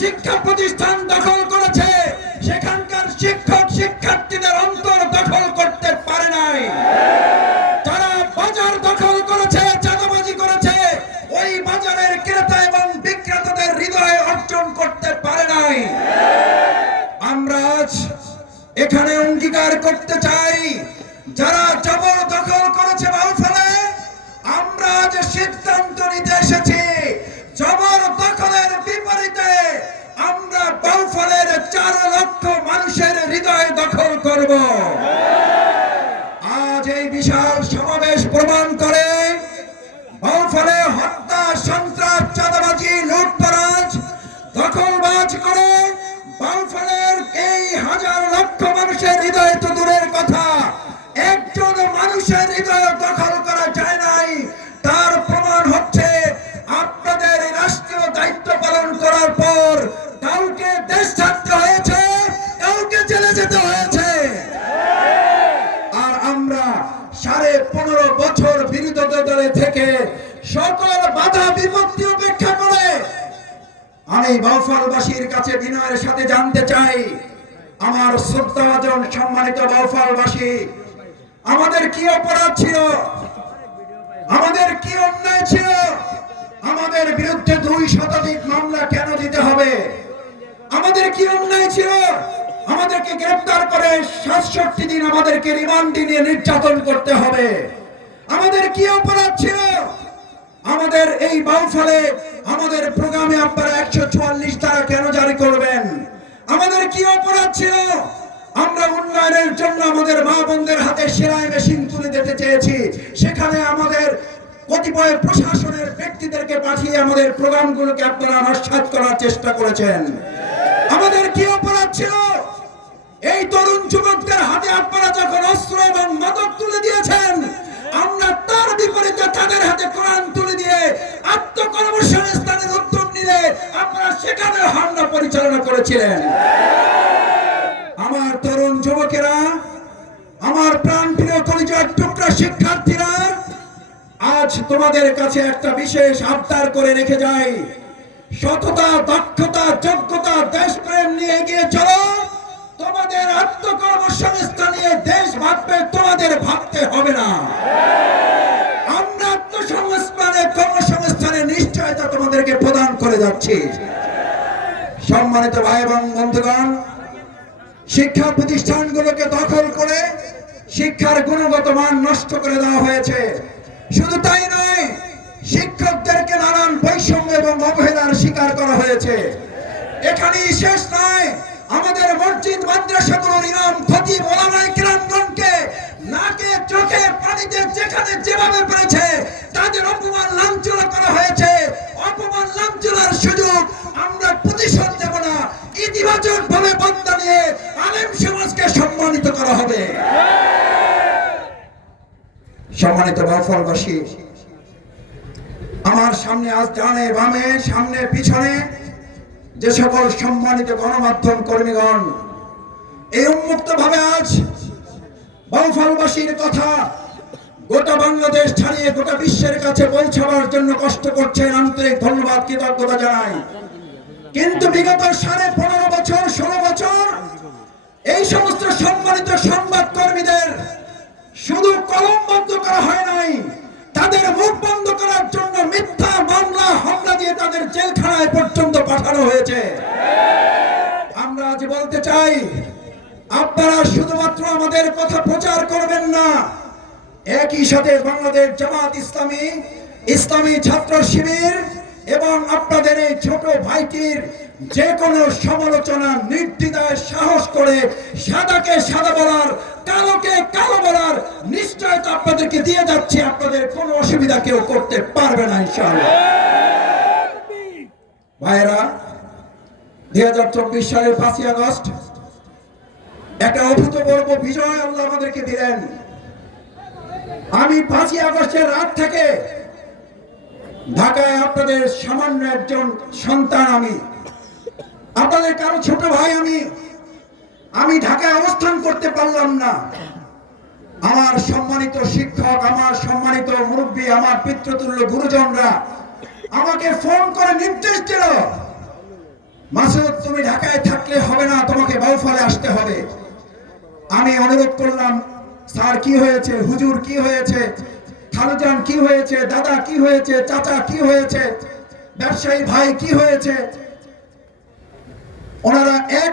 শিক্ষা প্রতিষ্ঠান দখল করেছে, সেখানকার শিক্ষক শিক্ষার্থীদের অন্তর দখল করতে পারে নাই। যারা বাজার দখল করেছে, চাঁদাবাজি করেছে, ওই বাজারের ক্রেতা এবং বিক্রেতাদের হৃদয় অর্জন করতে পারে নাই। আমরা আজ এখানে অঙ্গীকার করতে চাই, যারা জবর দখল করেছে বাউফলে, আমরা আজ সিদ্ধান্ত নিতে এসেছি জবর দখলের বিপরীতে আমরা বাউফলের 4 লক্ষ মানুষের হৃদয় দখল করব। আজ এই বিশাল সমাবেশ প্রমাণ করে বাউফলে হত্যা, সন্ত্রাস, চাঁদাবাজি, লুটতরাজ, দখলবাজ করে বাউফলের এই হাজার লক্ষ মানুষের হৃদয় তো দূরের কথা, একজন মানুষের হৃদয় দখল করা যায় নাই। তার প্রমাণ হচ্ছে আপনাদের রাষ্ট্রীয় দায়িত্ব পালন করার পর কাউকে দেশ ছাড়তে হয়েছে, কাউকে জেলে যেতে হয়েছে। আর আমরা 15.5 বছর বিরোধী দলে থেকে সকল বাধা বিপত্তি উপেক্ষা করে আমি বাউফলবাসীর কাছে বিনয়ের সাথে জানতে চাই, আমার শ্রদ্ধাভাজন সম্মানিত বাউফলবাসী, আমাদের কি অপরাধ ছিল, আমাদের কি অন্যায় ছিল, আমাদের বিরুদ্ধে 2 শতাধিক মামলা কেন দিতে হবে, আমাদের কি অন্যায় ছিল, আমাদেরকে গ্রেফতার করে 67 দিন আমাদেরকে রিমান্ডে নিয়ে নির্যাতন করতে হবে, আমাদের কি অপরাধ ছিল, আমাদের এই বাউফলে আমাদের প্রোগ্রামে আপনারা 144 ধারা কেন জারি করবেন, আমাদের কি অপরাধ ছিল, আমরা উন্নয়নের জন্য আমাদের মা বোনদের হাতে সেলাই মেশিন তুলে দিতে চেয়েছি, সেখানে আমাদের কতিপয় প্রশাসনের ব্যক্তিদেরকে পাঠিয়ে আমাদের প্রোগ্রামগুলোকে আপনারা নস্যাৎ করার চেষ্টা করেছেন। আমাদের কি অপরাধ ছিল, এই তরুণ যুবকদের হাতে আপনারা যখন অস্ত্র এবং মাদক তুলে দিয়েছেন, আমরা তার বিপরীতে তাদের হাতে কোরআন তুলে দিয়ে আত্মকর্মসংস্থানের উদ্যোগ নিলে আপনারা সেখানে হামলা পরিচালনা করেছিলেন। আমার তরুণ যুবকেরা, আমার প্রাণপ্রিয় কলেজের টুকরা শিক্ষার্থীরা, আজ তোমাদের কাছে একটা বিশেষ আবদার করে রেখে যাই, সততা, দক্ষতা, যোগ্যতা, দেশপ্রেম নিয়ে এগিয়ে চলো। তোমাদের আত্মকর্মসংস্থান নিয়ে দেশ ভাববে, তোমাদের ভাবতে হবে না। আমরা আত্মসংস্থানের কর্মসংস্থানের নিশ্চয়তা তোমাদেরকে প্রদান করে যাচ্ছি। সম্মানিত ভাই এবং বন্ধুগণ, শিক্ষা প্রতিষ্ঠানগুলোকে দখল করে শিক্ষার গুণগত মান নষ্ট করে দেওয়া হয়েছে। শুধু তাই নয়, শিক্ষকদেরকে নানান বৈষম্য এবং অবহেলার শিকার করা হয়েছে। এখানেই শেষ নয়, আমাদের মসজিদ মাদ্রাসাগুলোর ইমাম, খতিব, ওলামায়ে কিরামগণকে নাকে চোখে পানিতে যেখানে যেভাবে পেরেছে তাদের অপমান লাঞ্ছনা করা হয়েছে। অপমান লাঞ্ছনার সুযোগ আমরা প্রতিশোধ দেব না, ইতিবাচক ভাবে বদলা নিয়ে আলেম সমাজকে সম্মানিত করা হবে। সম্মানিত বাউফলবাসী, আমার সামনে আজ ডানে বামে, সামনে পিছনে যে সকল সম্মানিত গণমাধ্যম কর্মীগণ এই উন্মুক্ত ভাবে আজ বাউফলবাসীর কথা গোটা বাংলাদেশ ছাড়িয়ে গোটা বিশ্বের কাছে পৌঁছাবার জন্য কষ্ট করছেন, আন্তরিক ধন্যবাদ, কৃতজ্ঞতা জানাই। কিন্তু বিগত 15.5 বছর, 16 বছর এই সমস্ত সম্মানিত সংবাদ কর্মীদের শুধু কলম বন্ধ করা হয় নাই, তাদের মুখ বন্ধ করার জন্য মিথ্যা মামলা হামলা দিয়ে তাদের জেলখানায় পর্যন্ত পাঠানো হয়েছে। আমরা আজ বলতে চাই, আপনারা শুধুমাত্র আমাদের কথা প্রচার করবেন না, একই সাথে বাংলাদেশ জামাত ইসলামী, ইসলামী ছাত্র শিবির এবং আপনাদের এই ছোট ভাইটির যে কোনো সমালোচনা নির্দ্বিধায় সাহস করে সাদাকে সাদা বলার, কালোকে কালো বলার নিশ্চয়তা আপনাদেরকে দিয়ে যাচ্ছে। আপনাদের কোনো অসুবিধা কেউ করতে পারবে না ইনশাআল্লাহ। ভাইরা, 2024 সালের 5ই আগস্ট একটা অভূতপূর্ব বিজয় আল্লাহ আমাদেরকে দিলেন। আমি 5ই আগস্টের রাত থেকে ঢাকায় আপনাদের সামান্য একজন সন্তান, আমি আপনাদের কারো ছোট ভাই, আমি ঢাকায় অবস্থান করতে পারলাম না। আমার সম্মানিত শিক্ষক, আমার সম্মানিত মুরব্বী, আমার পিতৃতুল্য গুরুজনরা আমাকে ফোন করে নির্দেশ দিল, মাসুদ তুমি ঢাকায় থাকলে হবে না, তোমাকে বাউফলে আসতে হবে। আমি অনুরোধ করলাম, স্যার কি হয়েছে, হুজুর কি হয়েছে, খালুজান কি হয়েছে, দাদা কি হয়েছে, চাচা কি হয়েছে, ব্যবসায়ী ভাই কি হয়েছে? ওনারা এক